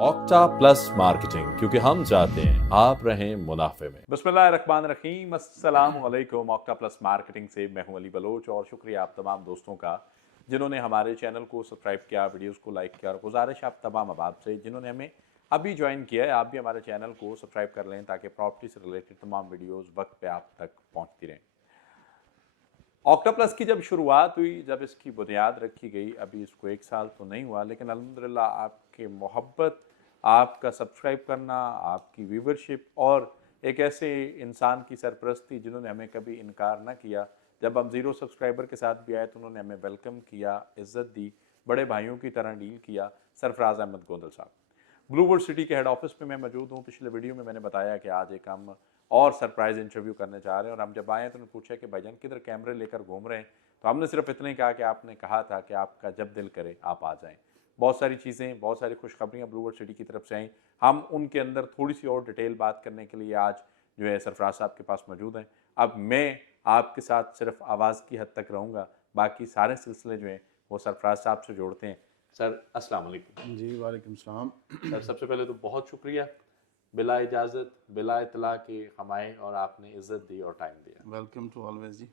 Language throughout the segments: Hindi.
ऑक्टा प्लस मार्केटिंग, क्योंकि हम चाहते हैं आप रहें मुनाफे में। बिस्मिल्लाहिर्रहमानिर्रहीम, अस्सलाम वालेकुम। ऑक्टा प्लस मार्केटिंग से मैं हूं अली बलोच और शुक्रिया आप तमाम दोस्तों का जिन्होंने हमारे चैनल को सब्सक्राइब किया, वीडियोस को लाइक किया, और गुजारिश आप तमाम अहबाब से जिन्होंने हमें अभी ज्वाइन किया है, आप भी हमारे चैनल को सब्सक्राइब कर लें ताकि प्रॉपर्टी से रिलेटेड तमाम वीडियोज़ वक्त पर आप तक पहुँचती रहें। ऑक्टा प्लस की जब शुरुआत हुई, जब इसकी बुनियाद रखी गई, अभी इसको 1 साल तो नहीं हुआ, लेकिन अल्हम्दुलिल्लाह आपके मोहब्बत, आपका सब्सक्राइब करना, आपकी व्यूवरशिप और एक ऐसे इंसान की सरपरस्ती जिन्होंने हमें कभी इनकार ना किया। जब हम ज़ीरो सब्सक्राइबर के साथ भी आए तो उन्होंने हमें वेलकम किया, इज़्ज़त दी, बड़े भाइयों की तरह डील किया। सरफराज अहमद गोंदल साहब, ब्लूबर्ड सिटी के हेड ऑफिस पे मैं मौजूद हूँ। पिछले वीडियो में मैंने बताया कि आज एक हम और सरप्राइज इंटरव्यू करने जा रहे हैं, और हम जब आए तो उन्होंने पूछा कि भाईजान किधर कैमरे लेकर घूम रहे हैं, तो हमने सिर्फ इतना ही कहा कि आपने कहा था कि आपका जब दिल करे आप आ जाएं। बहुत सारी चीज़ें, बहुत सारी खुशखबरियाँ ब्लूबर्ड सिटी की तरफ से आई। हम उनके अंदर थोड़ी सी और डिटेल बात करने के लिए आज जो है सरफराज साहब के पास मौजूद हैं। अब मैं आपके साथ सिर्फ आवाज़ की हद तक रहूँगा, बाकी सारे सिलसिले जो हैं वो सरफराज साहब से जोड़ते हैं। सर अस्सलाम वालेकुम। जी वालेकुम सलाम। सर सबसे पहले तो बहुत शुक्रिया, बिला इजाज़त बिला इतला के हम आए और आपने इज़्ज़त दी और टाइम दिया। Welcome to always ji.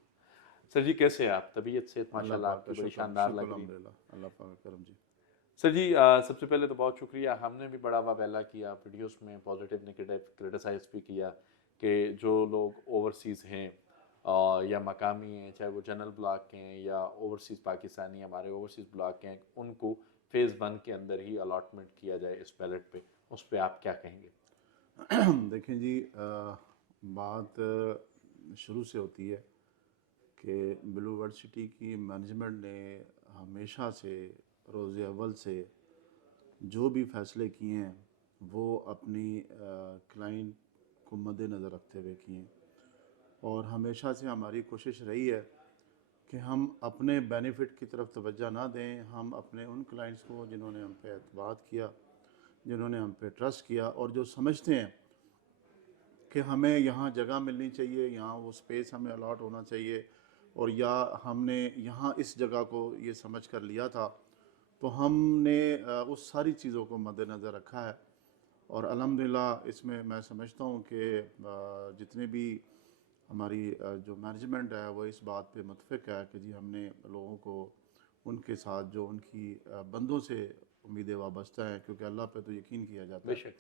Sir ji कैसे हैं आप? तबीयत से अल्लाह माशाल्लाह पाक का आपकी बड़ी शुक्र शानदार शुक्र लग रही है। अल्हम्दुलिल्लाह, अल्लाह पाक का करम जी। सर जी सबसे पहले तो बहुत शुक्रिया, हमने भी बड़ा वावेला किया, वीडियोस में पॉजिटिव नेगेटिव क्रिटिसाइज भी किया कि जो लोग ओवरसीज़ हैं या मकामी हैं, चाहे वो जनरल ब्लॉक के हैं या ओवरसीज़ पाकिस्तानी हमारे ओवरसीज़ ब्लॉक के हैं, उनको फ़ेज़ 1 के अंदर ही अलॉटमेंट किया जाए इस बैलेट पे, उस पर आप क्या कहेंगे? देखें जी, बात शुरू से होती है कि ब्लू वर्ल्ड सिटी की मैनेजमेंट ने हमेशा से रोज़ अव्वल से जो भी फ़ैसले किए हैं वो अपनी क्लाइंट को मद्देनज़र रखते हुए किए हैं। और हमेशा से हमारी कोशिश रही है कि हम अपने बेनिफिट की तरफ तवज्जो ना दें, हम अपने उन क्लाइंट्स को जिन्होंने हम पे एतबार किया, जिन्होंने हम पे ट्रस्ट किया और जो समझते हैं कि हमें यहाँ जगह मिलनी चाहिए, यहाँ वो स्पेस हमें अलॉट होना चाहिए, और या हमने यहाँ इस जगह को ये समझ कर लिया था, तो हमने उस सारी चीज़ों को मद्देनज़र रखा है। और अल्हम्दुलिल्लाह इसमें मैं समझता हूँ कि जितने भी हमारी जो मैनेजमेंट है वो इस बात पे मुत्तफ़िक़ है कि जी हमने लोगों को उनके साथ जो उनकी बंदों से उम्मीदें वाबस्ता हैं, क्योंकि अल्लाह पे तो यकीन किया जाता है, बेशक।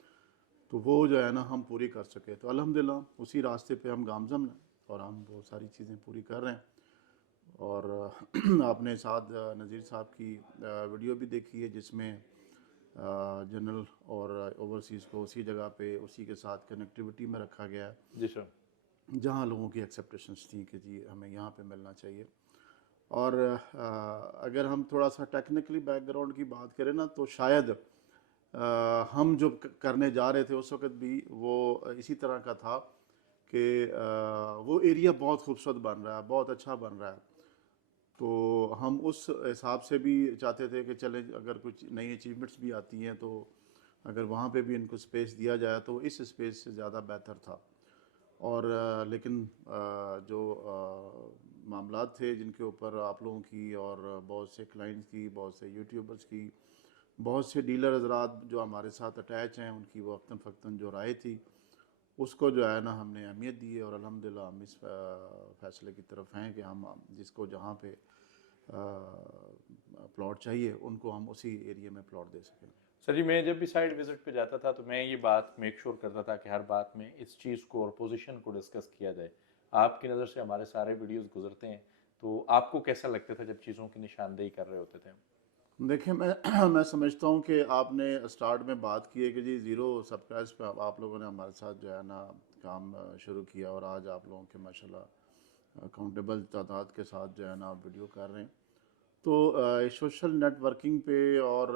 तो वो जो है ना हम पूरी कर सके। तो अल्हम्दुलिल्लाह उसी रास्ते पे हम गामज़म हैं और हम वो सारी चीज़ें पूरी कर रहे हैं। और आपने साथ नज़ीर साहब की वीडियो भी देखी है जिसमें जनरल और ओवरसीज़ को उसी जगह पे उसी के साथ कनेक्टिविटी में रखा गया है जी सर। जहाँ लोगों की एक्सेप्टेशंस थी कि जी हमें यहाँ पे मिलना चाहिए। और अगर हम थोड़ा सा टेक्निकली बैकग्राउंड की बात करें ना, तो शायद हम जो करने जा रहे थे उस वक्त भी वो इसी तरह का था कि वो एरिया बहुत खूबसूरत बन रहा है, बहुत अच्छा बन रहा है। तो हम उस हिसाब से भी चाहते थे कि चले अगर कुछ नई अचीवमेंट्स भी आती हैं तो अगर वहाँ पे भी इनको स्पेस दिया जाए तो इस स्पेस से ज़्यादा बेहतर था। और लेकिन जो मामलात थे जिनके ऊपर आप लोगों की और बहुत से क्लाइंट्स की, बहुत से यूट्यूबर्स की, बहुत से डीलर हजरात जो हमारे साथ अटैच हैं, उनकी वक्तन फ़क्तन जो राय थी उसको जो है ना हमने अहमियत दी है। और अल्हम्दुलिल्लाह हम इस फ़ैसले की तरफ हैं कि हम जिसको जहाँ पे प्लॉट चाहिए उनको हम उसी एरिया में प्लॉट दे सकें। सर जी मैं जब भी साइट विजिट पे जाता था तो मैं ये बात मेक श्योर करता था कि हर बात में इस चीज़ को और पोजीशन को डिस्कस किया जाए। आपकी नज़र से हमारे सारे वीडियोस गुजरते हैं, तो आपको कैसा लगता था जब चीज़ों की निशानदेही कर रहे होते थे? देखिए मैं मैं समझता हूँ कि आपने स्टार्ट में बात की है कि जी ज़ीरो सब्सक्राइब्स पे आप लोगों ने हमारे साथ जो है ना काम शुरू किया, और आज आप लोगों के माशाल्लाह अकाउंटेबल तादाद के साथ जो है ना आप वीडियो कर रहे हैं। तो सोशल नेटवर्किंग पे और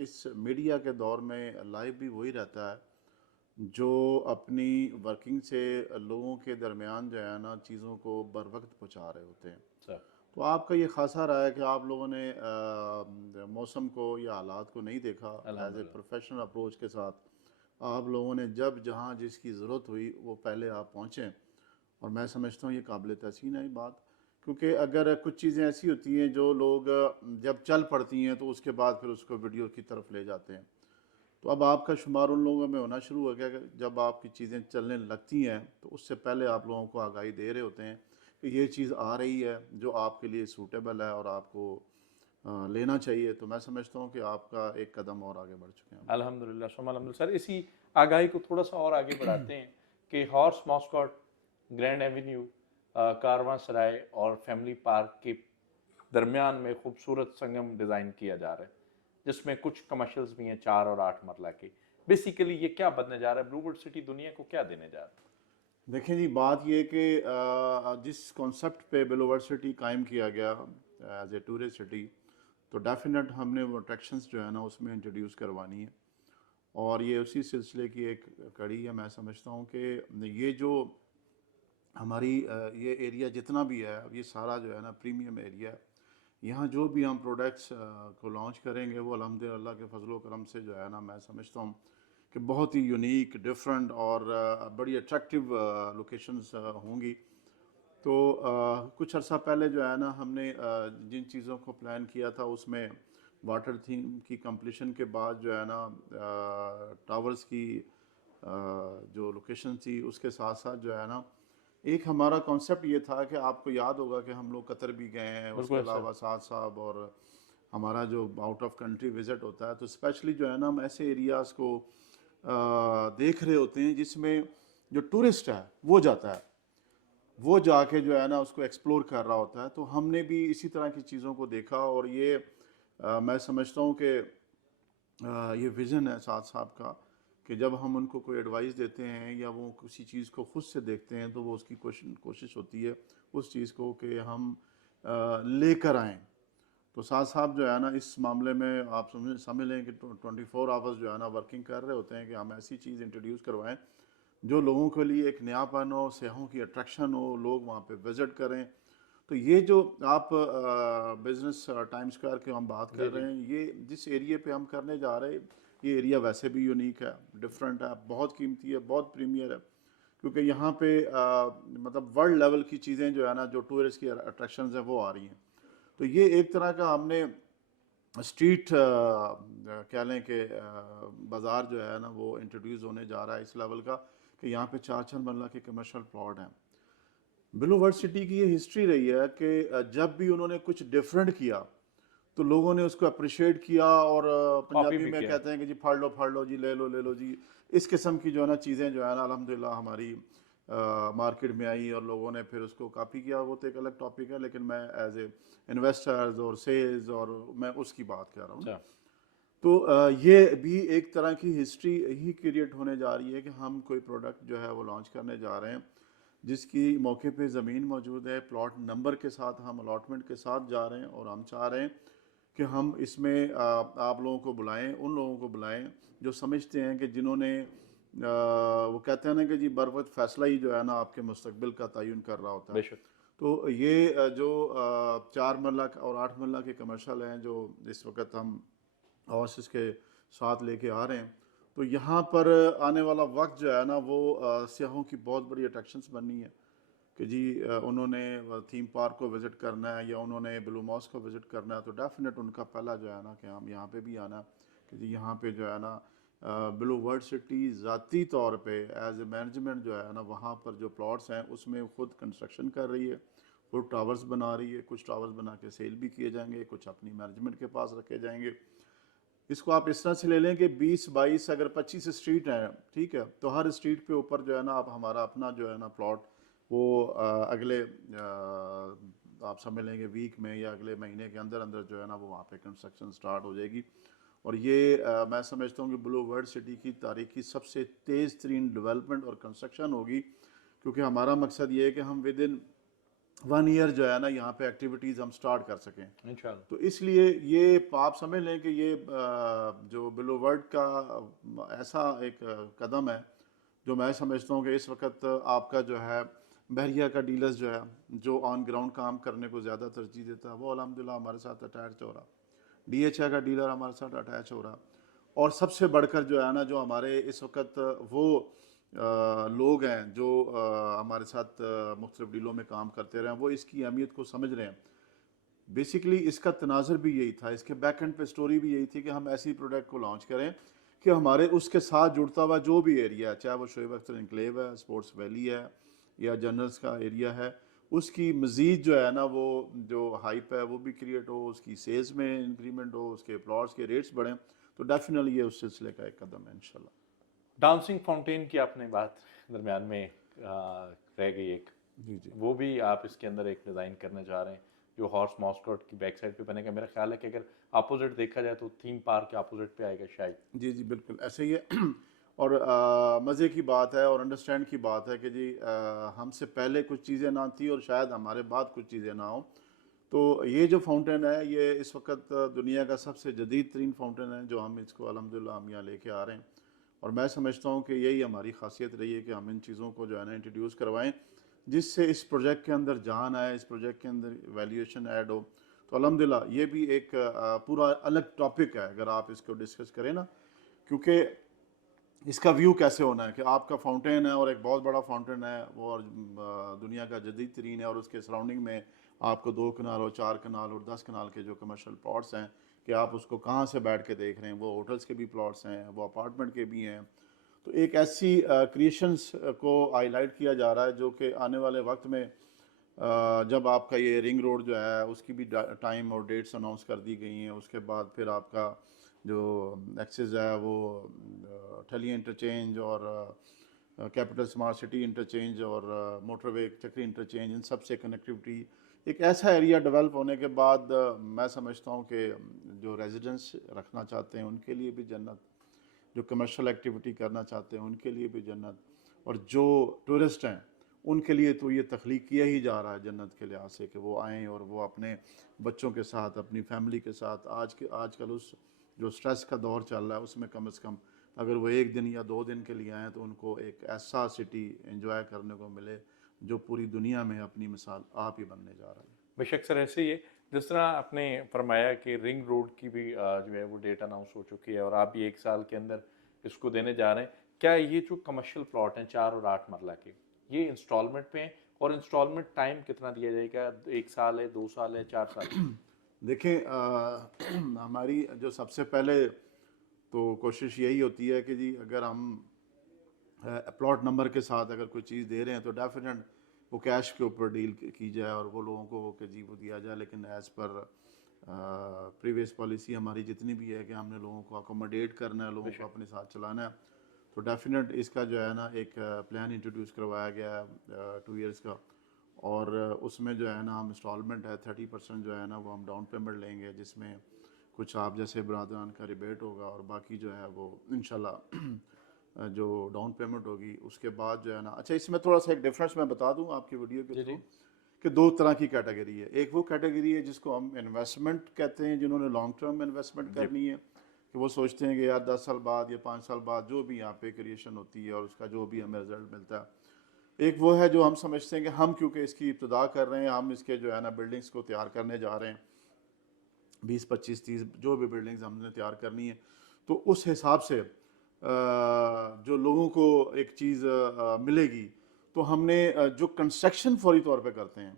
इस मीडिया के दौर में लाइव भी वही रहता है जो अपनी वर्किंग से लोगों के दरमियान जो है ना चीज़ों को बर वक्त पहुँचा रहे होते हैं। सर। तो आपका ये खासा रहा है कि आप लोगों ने मौसम को या हालात को नहीं देखा, एज ए अल्हम्दुलिल्लाह। प्रोफेशनल अप्रोच के साथ आप लोगों ने जब जहाँ जिसकी ज़रूरत हुई वो पहले आप पहुँचें। और मैं समझता हूँ ये काबिल तहसीन है ये बात, क्योंकि अगर कुछ चीज़ें ऐसी होती हैं जो लोग जब चल पड़ती हैं तो उसके बाद फिर उसको वीडियो की तरफ ले जाते हैं। तो अब आपका शुमार उन लोगों में होना शुरू हो गया कि जब आपकी चीज़ें चलने लगती हैं तो उससे पहले आप लोगों को आगाही दे रहे होते हैं कि ये चीज़ आ रही है जो आपके लिए सूटेबल है और आपको लेना चाहिए। तो मैं समझता हूँ कि आपका एक कदम और आगे बढ़ चुके हैं। अल्हम्दुलिल्लाह सुम्मा अल्हम्दुलिल्लाह। सर इसी आगाही को थोड़ा सा और आगे बढ़ाते हैं कि हॉर्स मॉस्कॉट, ग्रैंड एवेन्यू, कारवांसराय और फैमिली पार्क के दरमियान में खूबसूरत संगम डिज़ाइन किया जा रहा है, जिसमें कुछ कमर्शियल्स भी हैं 4 और 8 मरला के। बेसिकली ये क्या बनने जा रहा है? ब्लूबर्ड सिटी दुनिया को क्या देने जा रहा है? देखें जी, बात ये कि जिस कॉन्सेप्ट पे बिलोवर सिटी कायम किया गया एज ए टूरिस्ट सिटी, तो डेफिनेट हमने वो अट्रैक्शंस जो है ना उसमें इंट्रोड्यूस करवानी है और ये उसी सिलसिले की एक कड़ी है। मैं समझता हूँ कि ये जो हमारी ये एरिया जितना भी है, ये सारा जो है ना प्रीमियम एरिया है। यहाँ जो भी हम प्रोडक्ट्स को लॉन्च करेंगे वो अल्हम्दुलिल्लाह के फजलो करम से जो है ना मैं समझता हूँ कि बहुत ही यूनिक, डिफरेंट और बड़ी अट्रैक्टिव लोकेशंस होंगी। तो कुछ अर्सा पहले जो है ना हमने जिन चीज़ों को प्लान किया था उसमें वाटर थीम की कंप्लीशन के बाद जो है ना टावर्स की जो लोकेशन थी उसके साथ साथ जो है ना एक हमारा कॉन्सेप्ट ये था कि आपको याद होगा कि हम लोग कतर भी गए हैं, उसके बिल्कुल सर। अलावा साथ साहब और हमारा जो आउट ऑफ कंट्री विज़िट होता है तो स्पेशली जो है ना हम ऐसे एरियाज़ को देख रहे होते हैं जिसमें जो टूरिस्ट है वो जाता है, वो जाके जो है ना उसको एक्सप्लोर कर रहा होता है। तो हमने भी इसी तरह की चीज़ों को देखा और ये मैं समझता हूँ कि ये विज़न है साथ साहब का कि जब हम उनको कोई एडवाइस देते हैं या वो किसी चीज़ को खुद से देखते हैं तो वो उसकी कोशिश होती है उस चीज़ को कि हम लेकर आएँ। तो साथ साहब जो है ना इस मामले में आप समझ लें कि 24 आवर्स जो है ना वर्किंग कर रहे होते हैं कि हम ऐसी चीज़ इंट्रोड्यूस करवाएं जो लोगों के लिए एक नयापन हो, सयाहों की अट्रैक्शन हो, लोग वहाँ पे विज़िट करें। तो ये जो आप बिज़नेस टाइम स्क्वायर की हम बात कर रहे हैं, ये जिस एरिया पे हम करने जा रहे हैं, ये एरिया वैसे भी यूनिक है, डिफरेंट है, बहुत कीमती है, बहुत प्रीमियर है। क्योंकि यहाँ पे मतलब वर्ल्ड लेवल की चीज़ें जो है ना जो टूरिस्ट की अट्रैक्शंस हैं वो आ रही हैं। तो ये एक तरह का हमने स्ट्रीट कह लें कि बाज़ार जो है ना वो इंट्रोड्यूस होने जा रहा है इस लेवल का कि यहाँ पे 4 मरला के कमर्शियल प्लॉट हैं। बिलोवर्ड सिटी की ये हिस्ट्री रही है कि जब भी उन्होंने कुछ डिफरेंट किया तो लोगों ने उसको अप्रिशिएट किया और कॉपी पंजाबी भी में किया। कहते हैं कि जी फाड़ लो जी, ले लो जी। इस किस्म की जो है ना चीज़ें जो है ना अल्हम्दुलिल्लाह हमारी मार्केट में आई और लोगों ने फिर उसको कॉपी किया। वो तो एक अलग टॉपिक है, लेकिन मैं एज ए इन्वेस्टर्स और सेल्स और मैं उसकी बात कर रहा हूँ। अच्छा। तो ये भी एक तरह की हिस्ट्री ही क्रिएट होने जा रही है कि हम कोई प्रोडक्ट जो है वो लॉन्च करने जा रहे हैं जिसकी मौके पे ज़मीन मौजूद है, प्लॉट नंबर के साथ हम अलॉटमेंट के साथ जा रहे हैं और हम चाह रहे हैं कि हम इसमें आप लोगों को बुलाएं, उन लोगों को बुलाएं जो समझते हैं कि जिन्होंने वो कहते हैं ना कि जी बर वक्त फ़ैसला ही जो है ना आपके मुस्तकबिल का तयन कर रहा होता है। बेशक। तो ये जो 4 मरला और 8 मरला के कमर्शल हैं जो इस वक्त हम हाउसेस के साथ लेके आ रहे हैं, तो यहाँ पर आने वाला वक्त जो है ना वो सियाहों की बहुत बड़ी अट्रैक्शंस बननी है कि जी उन्होंने थीम पार्क को विज़िट करना है या उन्होंने ब्लू मॉस को विज़िट करना है तो डेफिनेट उनका पहला जो है ना कि हम यहाँ पे भी आना कि जी यहाँ पे जो है ना ब्लू वर्ल्ड सिटी ज़ाती तौर पे एज ए मैनेजमेंट जो है ना वहाँ पर जो प्लॉट्स हैं उसमें खुद कंस्ट्रक्शन कर रही है, खुद टावर्स बना रही है, कुछ टावर्स बना के सेल भी किए जाएंगे, कुछ अपनी मैनेजमेंट के पास रखे जाएंगे। इसको आप इस तरह से ले लें कि 20-22 अगर 25 स्ट्रीट हैं, ठीक है, तो हर स्ट्रीट पे ऊपर जो है ना आप हमारा अपना जो है ना प्लॉट वो अगले आप समझ लेंगे वीक में या अगले महीने के अंदर अंदर जो है ना वो वहाँ पे कंस्ट्रक्शन स्टार्ट हो जाएगी। और ये मैं समझता हूँ कि ब्लू वर्ल्ड सिटी की तारीख की सबसे तेज़ तरीन डेवलपमेंट और कंस्ट्रक्शन होगी क्योंकि हमारा मकसद ये है कि हम विद इन 1 ईयर जो है ना यहाँ पे एक्टिविटीज़ हम स्टार्ट कर सकें। इंशाल्लाह। तो इसलिए ये आप समझ लें कि ये जो बिलो वर्ल्ड का ऐसा एक कदम है जो मैं समझता हूँ कि इस वक्त आपका जो है बहरिया का डीलर्स जो है जो ऑन ग्राउंड काम करने को ज़्यादा तरजीह देता है वो अल्हम्दुलिल्लाह हमारे साथ अटैच हो रहा, DHI का डीलर हमारे साथ अटैच हो रहा। और सबसे बढ़कर जो है ना जो हमारे इस वक्त वो लोग हैं जो हमारे साथ मुख्तलिफ डीलों में काम करते रहे हैं वो इसकी अहमियत को समझ रहे हैं। बेसिकली इसका तनाज़र भी यही था, इसके बैक एंड पे स्टोरी भी यही थी कि हम ऐसी प्रोडक्ट को लॉन्च करें कि हमारे उसके साथ जुड़ता हुआ जो भी एरिया है, चाहे वो शोएब अख्तर इनक्लेव है, स्पोर्ट्स वैली है या जनरल्स का एरिया है, उसकी मज़ीद जो है ना वो जो हाइप है वो भी क्रिएट हो, उसकी सेल्स में इंक्रीमेंट हो, उसके प्लॉट्स के रेट्स बढ़ें, तो डेफिनेटली ये उस सिलसिले का एक कदम है इंशाल्लाह। डांसिंग फाउंटेन की आपने बात दरमियान में रह गई एक, जी जी वो भी आप इसके अंदर एक डिज़ाइन करने जा रहे हैं जो हॉर्स मॉस्कॉट की बैक साइड पे बनेगा। मेरा ख्याल है कि अगर अपोजिट देखा जाए तो थीम पार्क के अपोजिट पे आएगा शायद। जी जी बिल्कुल ऐसे ही है। और मज़े की बात है और अंडरस्टैंड की बात है कि जी हमसे पहले कुछ चीज़ें ना थी और शायद हमारे बाद कुछ चीज़ें ना हो। तो ये जो फाउंटेन है ये इस वक्त दुनिया का सबसे जदीद तरीन फाउंटेन है जो हम इसको अल्हम्दुलिल्लाह हम यहाँ लेके आ रहे हैं। और मैं समझता हूँ कि यही हमारी खासियत रही है कि हम इन चीज़ों को जो है ना इंट्रोड्यूस करवाएं, जिससे इस प्रोजेक्ट के अंदर जान आए, इस प्रोजेक्ट के अंदर वैल्यूएशन ऐड हो। तो अल्हम्दुलिल्लाह ये भी एक पूरा अलग टॉपिक है अगर आप इसको डिस्कस करें ना, क्योंकि इसका व्यू कैसे होना है कि आपका फाउंटेन है और एक बहुत बड़ा फाउंटेन है वो, और दुनिया का जदीद तरीन है, और उसके सराउंडिंग में आपको 2 कनाल और 4 कनाल और 10 कनाल के जो कमर्शियल प्लॉट्स हैं कि आप उसको कहाँ से बैठ के देख रहे हैं, वो होटल्स के भी प्लॉट्स हैं, वो अपार्टमेंट के भी हैं। तो एक ऐसी क्रिएशंस को हाईलाइट किया जा रहा है जो कि आने वाले वक्त में जब आपका ये रिंग रोड जो है उसकी भी टाइम और डेट्स अनाउंस कर दी गई हैं, उसके बाद फिर आपका जो एक्सेस है वो ठलिया इंटरचेंज और कैपिटल स्मार्ट सिटी इंटरचेंज और मोटरवे चक्री इंटरचेंज, इन सब से कनेक्टिविटी एक ऐसा एरिया डेवलप होने के बाद मैं समझता हूँ कि जो रेजिडेंट्स रखना चाहते हैं उनके लिए भी जन्नत, जो कमर्शियल एक्टिविटी करना चाहते हैं उनके लिए भी जन्नत, और जो टूरिस्ट हैं उनके लिए तो ये तख्लीक किया ही जा रहा है जन्नत के लिहाज से कि वो आएँ और वो अपने बच्चों के साथ, अपनी फैमिली के साथ, आजकल उस जो स्ट्रेस का दौर चल रहा है उसमें कम से कम अगर वो 1 दिन या 2 दिन के लिए आएँ तो उनको एक ऐसा सिटी एंजॉय करने को मिले जो पूरी दुनिया में अपनी मिसाल आप ही बनने जा रहा है। बेशक सर ऐसे ही है, जिस तरह आपने फरमाया कि रिंग रोड की भी जो है वो डेट अनाउंस हो चुकी है और आप भी 1 साल के अंदर इसको देने जा रहे हैं। क्या ये जो कमर्शियल प्लॉट हैं 4 और 8 मरला के, ये इंस्टॉलमेंट पे हैं और इंस्टॉलमेंट टाइम कितना दिया जाएगा? 1 साल है, 2 साल है, 4 साल है? देखें हमारी जो सबसे पहले तो कोशिश यही होती है कि जी अगर हम प्लॉट नंबर के साथ अगर कोई चीज़ दे रहे हैं तो डेफिनेट वो कैश के ऊपर डील की जाए और वो लोगों को कि जी वो दिया जाए, लेकिन एज़ पर प्रीवियस पॉलिसी हमारी जितनी भी है कि हमने लोगों को अकोमोडेट करना है, लोगों को अपने साथ चलाना है, तो डेफिनेट इसका जो है ना एक प्लान इंट्रोड्यूस करवाया गया है 2 इयर्स का। और उसमें जो है ना हम इंस्टॉलमेंट है 30% जो है ना वो हम डाउन पेमेंट लेंगे, जिसमें कुछ आप जैसे बरादरान का रिबेट होगा और बाकी जो है वो इंशाल्लाह जो डाउन पेमेंट होगी उसके बाद जो है ना। अच्छा, इसमें थोड़ा सा एक डिफरेंस मैं बता दूं आपकी वीडियो के जी थ्रू जी कि 2 तरह की कैटेगरी है। एक वो कैटेगरी है जिसको हम इन्वेस्टमेंट कहते हैं, जिन्होंने लॉन्ग टर्म इन्वेस्टमेंट जी करनी है कि वो सोचते हैं कि यार 10 साल बाद या 5 साल बाद जो भी यहाँ पे क्रिएशन होती है और उसका जो भी हमें रिजल्ट मिलता है। एक वो है जो हम समझते हैं कि हम क्योंकि इसकी इब्तदा कर रहे हैं, हम इसके जो है ना बिल्डिंग्स को तैयार करने जा रहे हैं, 20 25 30 जो भी बिल्डिंग्स हमने तैयार करनी है, तो उस हिसाब से जो लोगों को एक चीज़ मिलेगी, तो हमने जो कंस्ट्रक्शन फौरी तौर पे करते हैं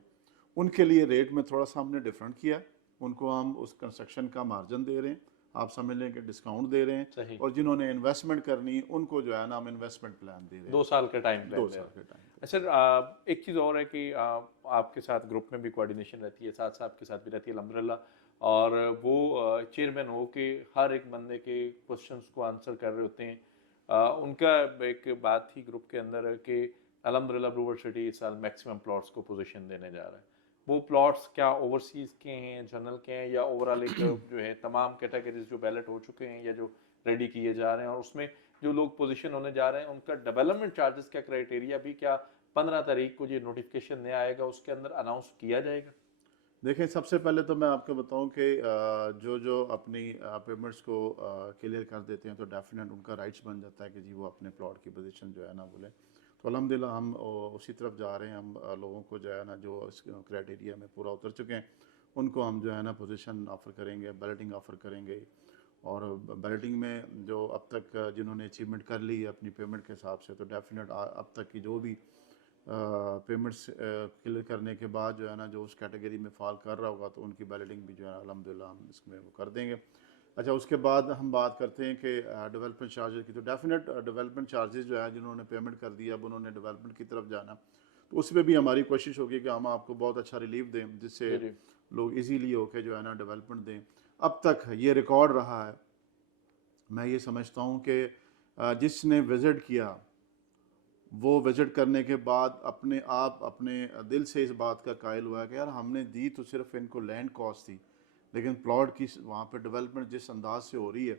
उनके लिए रेट में थोड़ा सा हमने डिफरेंट किया है। उनको हम उस कंस्ट्रक्शन का मार्जिन दे रहे हैं, आप समझ लें कि डिस्काउंट दे रहे हैं। सही। और जिन्होंने इन्वेस्टमेंट करनी है उनको जो है ना हम इन्वेस्टमेंट प्लान दे रहे 2 हैं, साल का टाइम 2 प्लान दे रहे साल हैं। के टाइम पे। सर एक चीज़ और है कि आपके साथ ग्रुप में भी कोऑर्डिनेशन रहती है, साथ साथ आपके साथ भी रहती है अल्हम्दुलिल्लाह, और वो चेयरमैन हो के हर एक बंदे के क्वेश्चंस को आंसर कर रहे होते हैं। उनका एक बात थी ग्रुप के अंदर कि अल्हम्दुलिल्लाह ब्लू वर्ल्ड सिटी इस साल मैक्सिमम प्लॉट्स को पोजीशन देने जा रहा है। वो प्लॉट्स क्या ओवरसीज़ के हैं, जनरल के हैं, या ओवरऑल एक जो है तमाम कैटेगरीज जो बैलेट हो चुके हैं या जो रेडी किए जा रहे हैं, और उसमें जो लोग पोजीशन होने जा रहे हैं उनका डेवलपमेंट चार्जेस का क्राइटेरिया भी क्या 15 तारीख को जो नोटिफिकेशन नया आएगा उसके अंदर अनाउंस किया जाएगा? देखें, सबसे पहले तो मैं आपको बताऊं कि जो जो अपनी पेमेंट्स को क्लियर कर देते हैं तो डेफिनेट उनका राइट्स बन जाता है कि जी वो अपने प्लॉट की पोजीशन जो है ना बोले। तो अल्हम्दुलिल्लाह हम उसी तरफ जा रहे हैं। हम लोगों को जो है ना जो इस क्राइटेरिया में पूरा उतर चुके हैं उनको हम जो है ना पोजीशन ऑफ़र करेंगे, बैलेटिंग ऑफ़र करेंगे। और बैलेटिंग में जो अब तक जिन्होंने अचीवमेंट कर ली है अपनी पेमेंट के हिसाब से, तो डेफिनेट अब तक की जो भी पेमेंट्स क्लियर करने के बाद जो है ना जो उस कैटेगरी में फॉल कर रहा होगा तो उनकी बैलेटिंग भी जो है अल्हम्दुलिल्लाह हम इसमें वो कर देंगे। अच्छा, उसके बाद हम बात करते हैं कि डेवलपमेंट चार्जेस की। तो डेफिनेट डेवलपमेंट चार्जेस जो है, जिन्होंने पेमेंट कर दिया, अब उन्होंने डेवलपमेंट की तरफ जाना, तो उसमें भी हमारी कोशिश होगी कि हम आपको बहुत अच्छा रिलीफ दें, जिससे जी जी। लोग इजीली होके जो है ना डेवलपमेंट दें। अब तक ये रिकॉर्ड रहा है, मैं ये समझता हूँ कि जिसने विज़िट किया, वो विज़िट करने के बाद अपने आप अपने दिल से इस बात का कायल हुआ है कि यार हमने दी तो सिर्फ इनको लैंड कॉस्ट थी, लेकिन प्लॉट की वहाँ पे डेवलपमेंट जिस अंदाज से हो रही है,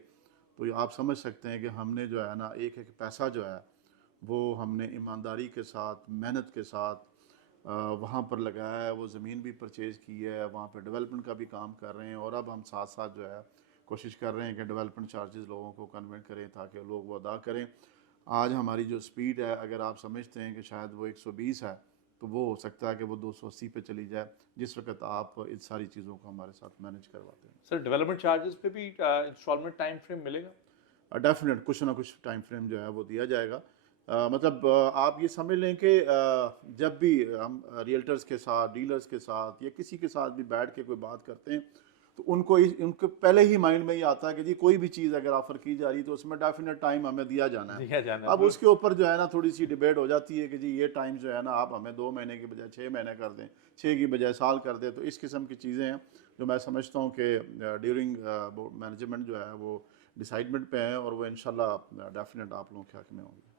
तो ये आप समझ सकते हैं कि हमने जो है ना एक एक पैसा जो है वो हमने ईमानदारी के साथ, मेहनत के साथ वहाँ पर लगाया है। वो ज़मीन भी परचेज़ की है, वहाँ पे डेवलपमेंट का भी काम कर रहे हैं, और अब हम साथ साथ जो है कोशिश कर रहे हैं कि डेवलपमेंट चार्जेस लोगों को कन्वेंट करें ताकि लोग वो अदा करें। आज हमारी जो स्पीड है, अगर आप समझते हैं कि शायद वो 120 है, तो वो हो सकता है कि वो 280 पे चली जाए, जिस वक्त आप इन सारी चीज़ों को हमारे साथ मैनेज करवाते हैं। सर डेवलपमेंट चार्जेस पे भी इंस्टॉलमेंट टाइम फ्रेम मिलेगा? डेफिनेट कुछ ना कुछ टाइम फ्रेम जो है वो दिया जाएगा। मतलब आप ये समझ लें कि जब भी हम रियल्टर्स के साथ, डीलर्स के साथ या किसी के साथ भी बैठ के कोई बात करते हैं, तो उनको पहले ही माइंड में ये आता है कि जी कोई भी चीज़ अगर ऑफ़र की जा रही है तो उसमें डेफिनेट टाइम हमें दिया जाना है। दिया जाना अब है। उसके ऊपर जो है ना थोड़ी सी डिबेट हो जाती है कि जी ये टाइम जो है ना आप हमें 2 महीने की बजाय 6 महीने कर दें, 6 की बजाय साल कर दें। तो इस किस्म की चीज़ें हैं जो मैं समझता हूँ कि ड्यूरिंग मैनेजमेंट जो है वो डिसाइडमेंट पे हैं, और वो इंशाल्लाह डेफिनेट आप लोगों के हक में होंगे।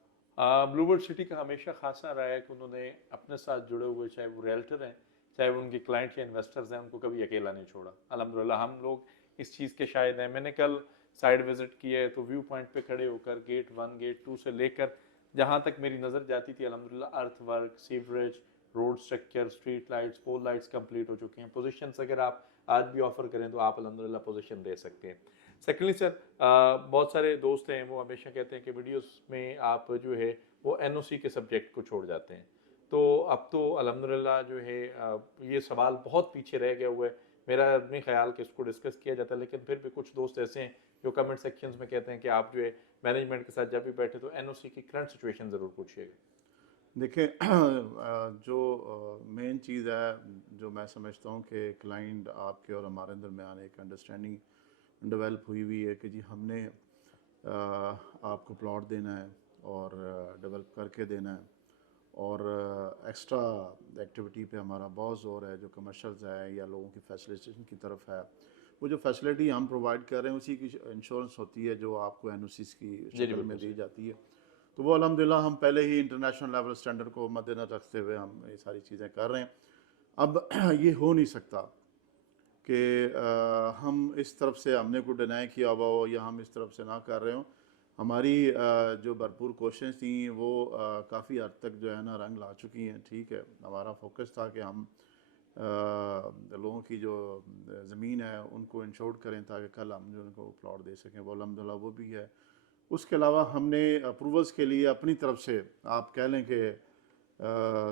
ब्लूबर्ड सिटी का हमेशा खासा रहा है कि उन्होंने अपने साथ जुड़े हुए, चाहे वो रियल्टर हैं, चाहे वो उनके क्लाइंट या इन्वेस्टर्स हैं, उनको कभी अकेला नहीं छोड़ा। अल्हम्दुलिल्लाह हम लोग इस चीज़ के शाहिद हैं। मैंने कल साइड विजिट किया है तो व्यू पॉइंट पे खड़े होकर गेट 1 गेट 2 से लेकर जहाँ तक मेरी नज़र जाती थी, अल्हम्दुलिल्लाह earth work, sewerage, road structure, street lights, pole lights complete हो चुके हैं। पोजीशंस अगर आप आज भी ऑफर करें तो आप अल्हम्दुलिल्लाह पोजीशन दे सकते हैं। सेकेंडली सर, बहुत सारे दोस्त हैं वो हमेशा कहते हैं कि वीडियोस में आप जो है वो एनओसी के सब्जेक्ट को छोड़ जाते हैं। तो अब तो अल्हम्दुलिल्लाह जो है ये सवाल बहुत पीछे रह गया हुआ है। मेरा नहीं ख्याल कि इसको डिस्कस किया जाता है, लेकिन फिर भी कुछ दोस्त ऐसे हैं जो कमेंट सेक्शंस में कहते हैं कि आप जो है मैनेजमेंट के साथ जब भी बैठे तो एनओसी की करंट सिचुएशन ज़रूर पूछिएगा। देखिए जो मेन चीज़ है जो मैं समझता हूँ कि क्लाइंट आपके और हमारे दरमियान एक अंडरस्टैंडिंग डेवलप हुई है कि जी हमने आपको प्लॉट देना है और डेवलप करके देना है, और एक्स्ट्रा एक्टिविटी पे हमारा बहुत ज़ोर है जो कमर्शल्स है या लोगों की फैसिलिटेशन की तरफ है। वो जो फैसिलिटी हम प्रोवाइड कर रहे हैं उसी की इंश्योरेंस होती है जो आपको एनओसीज़ की जी जी शक्ल में बिल्कुल दी सर। जाती है। तो वो अल्हम्दुलिल्लाह हम पहले ही इंटरनेशनल लेवल स्टैंडर्ड को मद्देनजर रखते हुए हम ये सारी चीज़ें कर रहे हैं। अब ये हो नहीं सकता कि हम इस तरफ से हमने कोई डिनाई किया हुआ हो या हम इस तरफ से ना कर रहे हों। हमारी जो भरपूर कोशिश थी वो काफ़ी हद तक जो है ना रंग ला चुकी हैं। ठीक है, हमारा फोकस था कि हम लोगों की जो ज़मीन है उनको इंश्योर्ड करें ताकि कल हम जो उनको प्लॉट दे सकें, वो अल्हम्दुलिल्लाह वो भी है। उसके अलावा हमने अप्रूवल्स के लिए अपनी तरफ से आप कह लें कि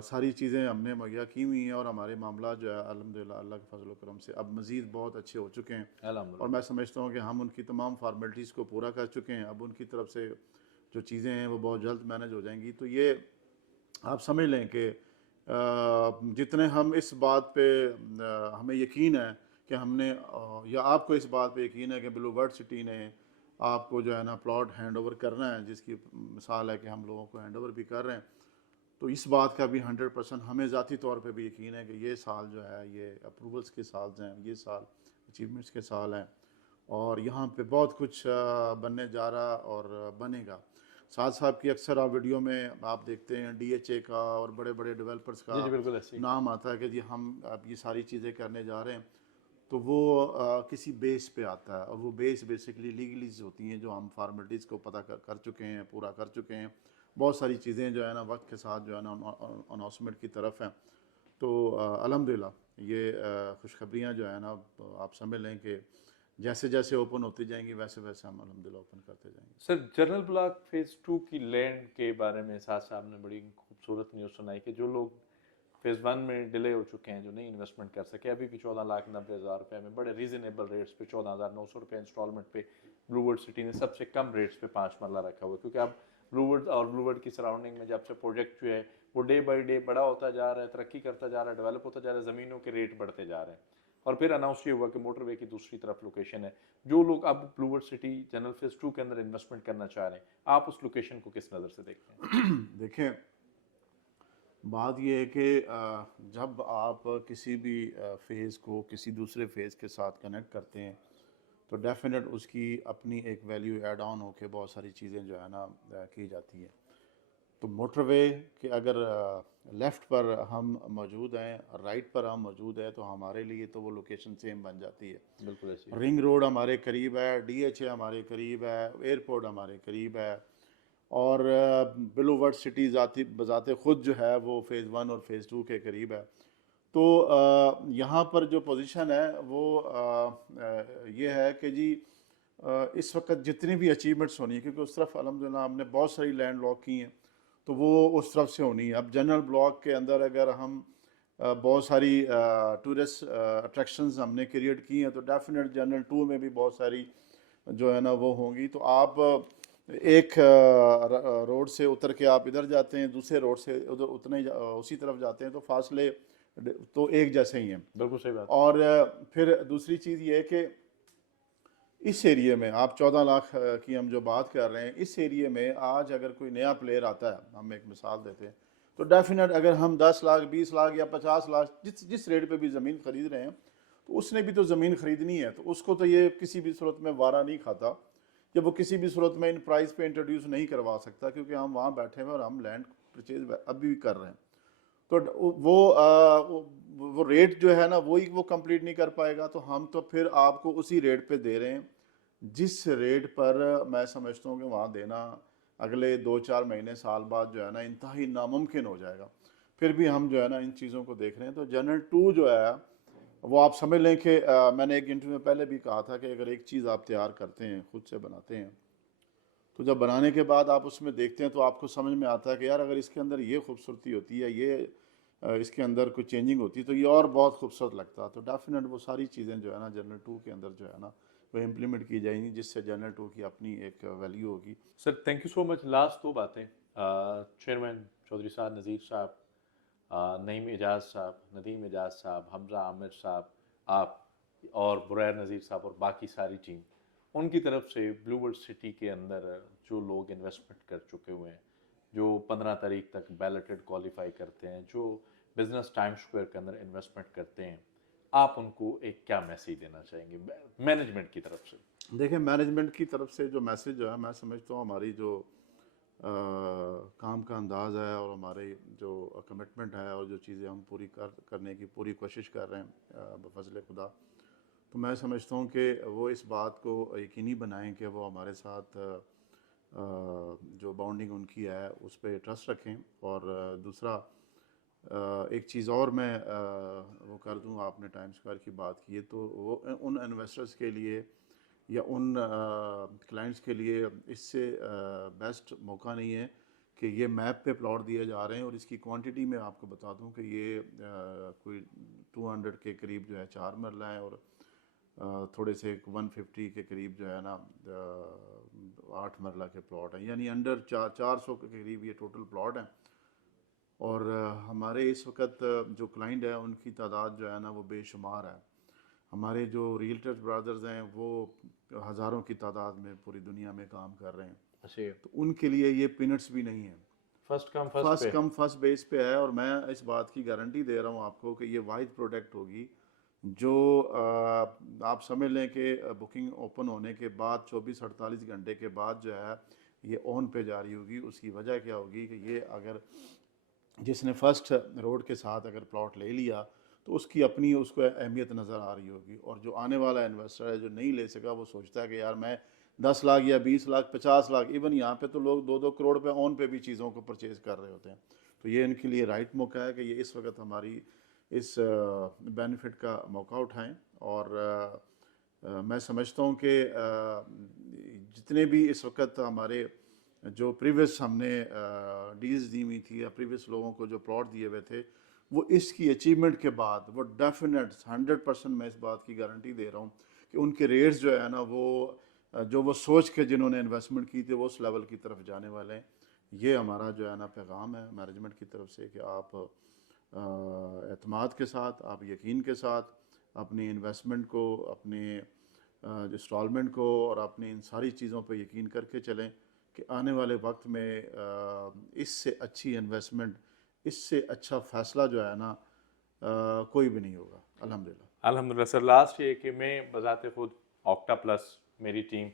सारी चीज़ें हमने मुहैया की हुई हैं, और हमारे मामला जो है अल्हम्दुलिल्लाह अल्लाह के फजल करम से अब मज़ीद बहुत अच्छे हो चुके हैं। और अल्हम्दुलिल्लाह। मैं समझता हूँ कि हम उनकी तमाम फार्मेलिटीज़ को पूरा कर चुके हैं। अब उनकी तरफ से जो चीज़ें हैं वो बहुत जल्द मैनेज हो जाएंगी। तो ये आप समझ लें कि जितने हम इस बात पे हमें यकीन है कि हमने या आपको इस बात पे यकीन है कि ब्लूबर्ड सिटी ने आपको जो है ना प्लॉट हैंड ओवर करना है, जिसकी मिसाल है कि हम लोगों को हैंड ओवर भी कर रहे हैं, तो इस बात का भी 100% हमें ज़ाती तौर पे भी यकीन है कि ये साल जो है ये अप्रूवल्स के साल हैं, ये साल अचीवमेंट्स के साल हैं, और यहाँ पे बहुत कुछ बनने जा रहा और बनेगा। साथ साहब की अक्सर आप वीडियो में आप देखते हैं डीएचए का और बड़े बड़े डेवलपर्स का जी जी बिल्कुल ऐसे ही। नाम आता है कि जी हम अब ये सारी चीज़ें करने जा रहे हैं। तो वो किसी बेस पे आता है, और वो बेस बेसिकली लीगलीज होती हैं जो हम फार्मेलिटीज़ को पता कर चुके हैं, पूरा कर चुके हैं। बहुत सारी चीज़ें जो है ना वक्त के साथ जो है ना अनाउंसमेंट की तरफ हैं। तो अल्हम्दुलिल्लाह ये खुशखबरियाँ जो है ना आप समझ लें कि जैसे जैसे ओपन होती जाएंगी वैसे वैसे हम अल्हम्दुलिल्लाह ओपन करते जाएंगे। सर जनरल ब्लॉक फेज़ 2 की लैंड के बारे में साथ साहब ने बड़ी खूबसूरत न्यूज़ सुनाई कि जो लोग फेज़ 1 में डिले हो चुके हैं, जो नहीं इन्वेस्टमेंट कर सके, अभी भी 14,90,000 रुपये में बड़े रीज़नेबल रेट्स पे 14,900 रुपये इंस्टॉलमेंट पे ब्लूवर्ड सिटी ने सबसे कम रेट्स पे 5 मरला रखा हुआ है। क्योंकि अब ब्लूवर्ड और ब्लूवर्ड की सराउंडिंग में जब से प्रोजेक्ट जो है वो डे बाई डे बड़ा होता जा रहा है, तरक्की करता जा रहा है, डेवलप होता जा रहा है, ज़मीनों के रेट बढ़ते जा रहे हैं। और फिर अनाउंस ये हुआ कि मोटरवे की दूसरी तरफ लोकेशन है। जो लोग अब ब्लूवर्ड सिटी जनरल फेज 2 के अंदर इन्वेस्टमेंट करना चाह रहे हैं, आप उस लोकेशन को किस नज़र से देखते हैं? देखें, बात यह है कि जब आप किसी भी फेज़ को किसी दूसरे फेज़ के साथ कनेक्ट करते हैं तो डेफिनेट उसकी अपनी एक वैल्यू ऐड ऑन होके बहुत सारी चीज़ें जो है ना की जाती हैं। तो मोटरवे के अगर लेफ़्ट पर हम मौजूद हैं, राइट पर हम मौजूद हैं, तो हमारे लिए तो वो लोकेशन सेम बन जाती है। बिल्कुल ऐसी रिंग रोड हमारे करीब है, DHA हमारे करीब है, एयरपोर्ट हमारे करीब है, और ब्लूवर्ड सिटी बजाते ख़ुद जो है वो फ़ेज़ 1 और फ़ेज़ 2 के करीब है। तो यहाँ पर जो पोजीशन है वो ये है कि जी इस वक्त जितनी भी अचीवमेंट्स होनी है, क्योंकि उस तरफ अल्हम्दुलिल्लाह हमने बहुत सारी लैंड लॉक की हैं, तो वो उस तरफ से होनी है। अब जनरल ब्लॉक के अंदर अगर हम बहुत सारी टूरिस्ट अट्रैक्शंस हमने क्रिएट की हैं, तो डेफिनेट जनरल 2 में भी बहुत सारी जो है ना वो होंगी। तो आप एक रोड से उतर के आप इधर जाते हैं, दूसरे रोड से उधर उसी तरफ जाते हैं, तो फासले तो एक जैसे ही हैं। बिल्कुल सही बात। और फिर दूसरी चीज़ ये है कि इस एरिया में आप 14 लाख की हम जो बात कर रहे हैं, इस एरिया में आज अगर कोई नया प्लेयर आता है, हम एक मिसाल देते हैं, तो डेफिनेट अगर हम 10 लाख 20 लाख या 50 लाख जिस रेट पे भी ज़मीन ख़रीद रहे हैं, तो उसने भी तो ज़मीन ख़रीदनी है, तो उसको तो ये किसी भी सूरत में वारा नहीं खाता, या वो किसी भी सूरत में इन प्राइस पे इंट्रोड्यूस नहीं करवा सकता, क्योंकि हम वहाँ बैठे हुए और हम लैंड परचेज अभी भी कर रहे हैं। तो वो रेट जो है ना वो कंप्लीट नहीं कर पाएगा, तो हम तो फिर आपको उसी रेट पे दे रहे हैं जिस रेट पर मैं समझता हूँ कि वहाँ देना अगले 2-4 महीने साल बाद जो है ना इंतहाई नामुमकिन हो जाएगा। फिर भी हम जो है ना इन चीज़ों को देख रहे हैं। तो जनरल 2 जो है वो आप समझ लें कि मैंने एक इंटरव्यू में पहले भी कहा था कि अगर एक चीज़ आप तैयार करते हैं, खुद से बनाते हैं, तो जब बनाने के बाद आप उसमें देखते हैं तो आपको समझ में आता है कि यार अगर इसके अंदर ये खूबसूरती होती है, ये इसके अंदर कोई चेंजिंग होती तो ये और बहुत खूबसूरत लगता। तो डेफिनेट वो सारी चीज़ें जो है ना जनरल 2 के अंदर जो है ना वो इम्प्लीमेंट की जाएंगी, जिससे जनरल 2 की अपनी एक वैल्यू होगी। Sir thank you so much. Last 2 बातें, चेयरमैन चौधरी साहब, नज़ीर साहब, नईम एजाज साहब, नदीम एजाज साहब, हमजा आमिर साहब, आप और बुरैर नज़ीर साहब और बाकी सारी टीम, उनकी तरफ से ब्लूवर्ड सिटी के अंदर जो लोग इन्वेस्टमेंट कर चुके हुए हैं, जो 15 तारीख तक बैलेटेड क्वालिफाई करते हैं, जो बिजनेस टाइम स्क्वायर के अंदर इन्वेस्टमेंट करते हैं, आप उनको एक क्या मैसेज देना चाहेंगे मैनेजमेंट की तरफ से? देखिए, मैनेजमेंट की तरफ से जो मैसेज जो है, मैं समझता हूँ हमारी जो काम का अंदाज़ है और हमारे जो कमिटमेंट है और जो चीज़ें हम पूरी करने की पूरी कोशिश कर रहे हैं बफज़ल खुदा, तो मैं समझता हूँ कि वो इस बात को यकीनी बनाएं कि वो हमारे साथ जो बॉन्डिंग उनकी है उस पर ट्रस्ट रखें। और दूसरा एक चीज़ और मैं वो कर दूँ, आपने टाइम स्क्वायर की बात की है, तो वो उन इन्वेस्टर्स के लिए या उन क्लाइंट्स के लिए इससे बेस्ट मौका नहीं है कि ये मैप पे प्लॉट दिए जा रहे हैं और इसकी क्वांटिटी में आपको बता दूं कि ये कोई 200 के करीब जो है 4 मरला है, और थोड़े से 150 के करीब जो है ना 8 मरला के प्लॉट हैं, यानी अंडर 400 के करीब ये टोटल प्लॉट हैं। और हमारे इस वक्त जो क्लाइंट है उनकी तादाद जो है ना वो बेशुमार है। हमारे जो रियल्टर्स ब्रदर्स हैं वो हज़ारों की तादाद में पूरी दुनिया में काम कर रहे हैं, तो उनके लिए ये पिनट्स भी नहीं है, फर्स्ट कम फर्स्ट बेस पे है। और मैं इस बात की गारंटी दे रहा हूँ आपको कि ये वाहिद प्रोडक्ट होगी जो आप समझ लें कि बुकिंग ओपन होने के बाद 24-48 घंटे के बाद जो है ये ऑन पे जारी होगी। उसकी वजह क्या होगी कि ये अगर जिसने फर्स्ट रोड के साथ अगर प्लॉट ले लिया तो उसकी अपनी उसको अहमियत नज़र आ रही होगी, और जो आने वाला इन्वेस्टर है जो नहीं ले सका वो सोचता है कि यार मैं 10 लाख या 20 लाख 50 लाख, इवन यहाँ पे तो लोग 2-2 करोड़ पे ऑन पे भी चीज़ों को परचेज़ कर रहे होते हैं। तो ये इनके लिए राइट मौका है कि ये इस वक्त हमारी इस बेनिफिट का मौका उठाएं। और मैं समझता हूँ कि जितने भी इस वक्त हमारे जो प्रीवियस हमने डील्स दी हुई थी या प्रीवियस लोगों को जो प्लॉट दिए हुए थे, वो इसकी अचीवमेंट के बाद वो डेफिनेट 100% मैं इस बात की गारंटी दे रहा हूँ कि उनके रेट्स जो है ना वो जो वो सोच के जिन्होंने इन्वेस्टमेंट की थी वो उस लेवल की तरफ जाने वाले हैं। ये हमारा जो है ना पैगाम है मैनेजमेंट की तरफ से कि आप एतमाद के साथ, आप यकीन के साथ अपनी इन्वेस्टमेंट को, अपने इंस्टॉलमेंट को और अपनी इन सारी चीज़ों पर यकीन करके चलें कि आने वाले वक्त में इससे अच्छी इन्वेस्टमेंट, इससे अच्छा फ़ैसला जो है ना कोई भी नहीं होगा अल्हम्दुलिल्लाह। अल्हम्दुलिल्लाह सर। लास्ट ये कि मैं बज़ाते खुद ऑक्टा प्लस मेरी टीम,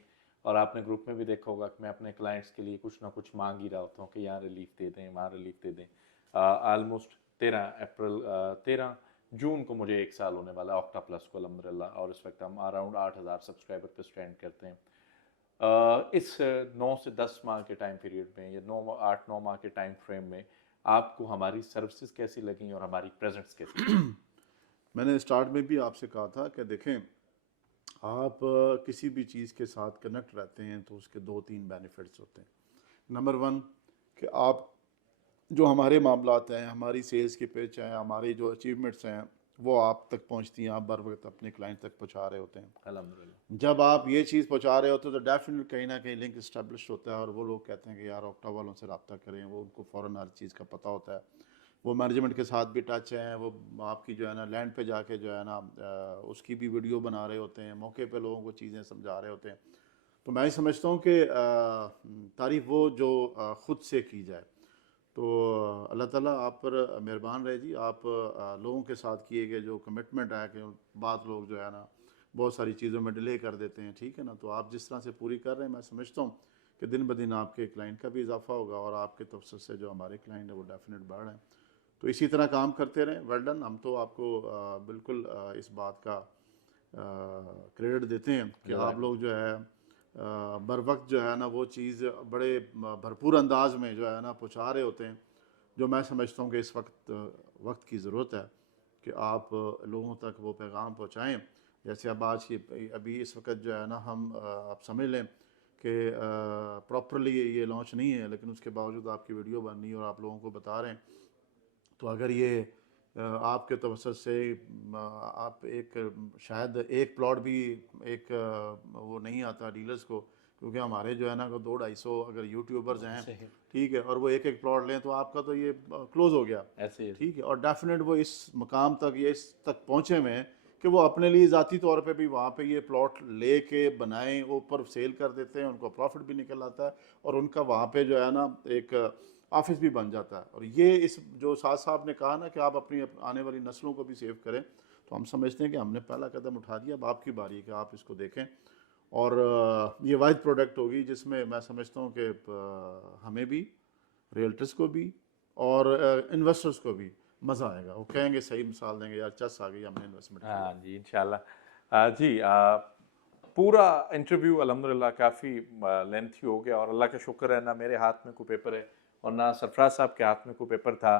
और आपने ग्रुप में भी देखा होगा कि मैं अपने क्लाइंट्स के लिए कुछ ना कुछ मांग ही रहा होता हूँ कि यहाँ रिलीफ दे दें, वहाँ रिलीफ दे दें। ऑलमोस्ट 13 जून को मुझे 1 साल होने वाला है ऑक्टा प्लस को अल्हम्दुलिल्लाह, और इस वक्त हम अराउंड 8000 सब्सक्राइबर पे स्टैंड करते हैं। इस 9 से 10 माह के टाइम पीरियड में, या 8-9 माह के टाइम फ्रेम में आपको हमारी सर्विसेज कैसी लगी और हमारी प्रेजेंस कैसी लगी? मैंने स्टार्ट में भी आपसे कहा था कि देखें, आप किसी भी चीज़ के साथ कनेक्ट रहते हैं तो उसके 2-3 बेनिफिट्स होते हैं। नंबर 1 कि आप जो हमारे मामलात हैं, हमारी सेल्स की पिच है, हमारी जो अचीवमेंट्स हैं, वो आप तक पहुंचती हैं, आप बर वक्त अपने क्लाइंट तक पहुंचा रहे होते हैं। अल्हम्दुलिल्लाह। जब आप ये चीज़ पहुंचा रहे होते हैं तो डेफिनेट कहीं ना कहीं लिंक इस्टेब्लिश होता है, और वो लोग कहते हैं कि यार ऑक्टा वालों से रब्ता करें, वो उनको फ़ौरन हर चीज़ का पता होता है, वो मैनेजमेंट के साथ भी टच हैं, वो आपकी जो है ना लैंड पे जाके जो है ना उसकी भी वीडियो बना रहे होते हैं, मौके पे लोगों को चीज़ें समझा रहे होते हैं। तो मैं समझता हूँ कि तारीफ़ वो जो ख़ुद से की जाए। तो अल्लाह ताला आप पर मेहरबान रहे जी। आप लोगों के साथ किए गए जो कमिटमेंट है कि बात लोग जो है ना बहुत सारी चीज़ों में डिले कर देते हैं, ठीक है ना, तो आप जिस तरह से पूरी कर रहे हैं, मैं समझता हूँ कि दिन ब दिन आपके क्लाइंट का भी इजाफा होगा और आपके तवसत से जो हमारे क्लाइंट है वो डेफिनेट बढ़ रहे हैं। तो इसी तरह काम करते रहें। Well done. हम तो आपको बिल्कुल इस बात का क्रेडिट देते हैं कि आप लोग जो है बर वक्त जो है ना वो चीज़ बड़े भरपूर अंदाज में जो है ना पहुँचा रहे होते हैं, जो मैं समझता हूँ कि इस वक्त की ज़रूरत है कि आप लोगों तक वो पैगाम पहुँचाएँ। जैसे अब आज की अभी इस वक्त जो है ना हम आप समझ लें कि प्रॉपरली ये लॉन्च नहीं है, लेकिन उसके बावजूद आपकी वीडियो बन रही है और आप लोगों को बता रहे हैं। तो अगर ये आपके तवसत से आप शायद एक प्लॉट भी वो नहीं आता डीलर्स को, क्योंकि हमारे जो है ना 200-250 अगर यूट्यूबर्स हैं, ठीक है, और वो एक प्लॉट लें तो आपका तो ये क्लोज हो गया ऐसे ठीक है। और डेफिनेट वो इस मकाम तक या इस तक पहुँचे में कि वो अपने लिए ज़ाती तौर पे भी वहाँ पे ये प्लॉट ले के बनाएँ, ऊपर सेल कर देते हैं, उनको प्रॉफिट भी निकल आता है और उनका वहाँ पे जो है ना एक ऑफिस भी बन जाता है। और ये इस जो साथ साहब ने कहा ना कि आप अपनी आने वाली नस्लों को भी सेव करें, तो हम समझते हैं कि हमने पहला कदम उठा दिया। अब आपकी बारी है कि आप इसको देखें, और ये वाहिद प्रोडक्ट होगी जिसमें मैं समझता हूँ कि हमें भी, रियल्टर्स को भी और इन्वेस्टर्स को भी मज़ा आएगा। वो कहेंगे, सही मिसाल देंगे, यार चस आ गई, हमने इन्वेस्टमेंट किया। हाँ जी, इंशाल्लाह। जी, पूरा इंटरव्यू अल्हम्दुलिल्लाह काफ़ी लेंथी हो गया, और अल्लाह का शुक्र है ना मेरे हाथ में कोई पेपर है और ना सरफराज साहब के हाथ में कोई पेपर था।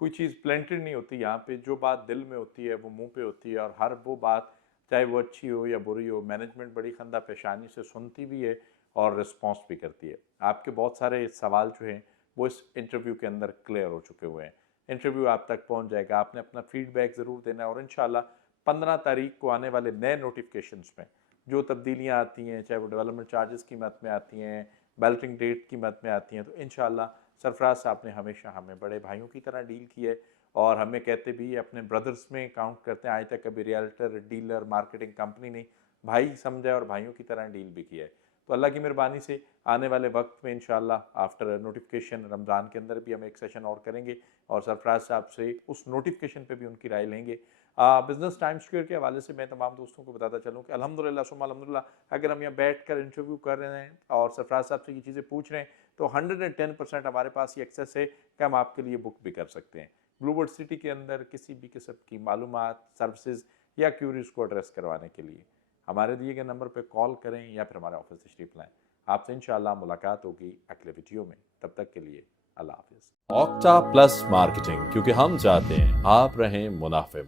कोई चीज़ प्लेंटेड नहीं होती यहाँ पे, जो बात दिल में होती है वो मुंह पे होती है, और हर वो बात चाहे वो अच्छी हो या बुरी हो, मैनेजमेंट बड़ी खंदा पेशानी से सुनती भी है और रिस्पॉन्स भी करती है। आपके बहुत सारे सवाल जो हैं वो इस इंटरव्यू के अंदर क्लियर हो चुके हुए हैं। इंटरव्यू आप तक पहुँच जाएगा, आपने अपना फीडबैक ज़रूर देना है, और इंशाल्लाह 15 तारीख को आने वाले नए नोटिफिकेशंस में जो तब्दीलियाँ आती हैं, चाहे वो डेवलपमेंट चार्जेस की मद में आती हैं, बैलेटिंग डेट की मद में आती हैं, तो इंशाल्लाह सरफराज साहब ने हमेशा हमें बड़े भाइयों की तरह डील की है, और हमें कहते भी अपने ब्रदर्स में काउंट करते हैं। आज तक कभी रियल्टर, डीलर, मार्केटिंग कंपनी नहीं, भाई समझा और भाइयों की तरह डील भी किया है। तो अल्लाह की मेहरबानी से आने वाले वक्त में इंशाल्लाह आफ्टर नोटिफिकेशन रमज़ान के अंदर भी हम एक सेशन और करेंगे, और सरफराज साहब से उस नोटिफिकेशन पे भी उनकी राय लेंगे। बिजनेस टाइम स्क्वायर के हवाले से मैं तमाम दोस्तों को बताता चलूँ कि अल्हम्दुलिल्लाह सुम्मा अल्हम्दुलिल्लाह, अगर हम यहाँ बैठ कर इंटरव्यू कर रहे हैं और सरफराज साहब से ये चीज़ें पूछ रहे हैं, तो 110% हमारे पास ये एक्सेस है कि हम आपके लिए बुक भी कर सकते हैं। ब्लूबर्ड सिटी के अंदर किसी भी किस्म की मालूमात, सर्विसेज या क्यूरीज को एड्रेस करवाने के लिए हमारे दिए गए नंबर पर कॉल करें या फिर हमारे ऑफिस तशरीफ लाएं। आपसे इंशाल्लाह मुलाकात होगी अगले वीडियो में। तब तक के लिए अल्लाह हाफिज़। ऑक्टा प्लस मार्केटिंग, क्योंकि हम चाहते हैं आप रहें मुनाफे में।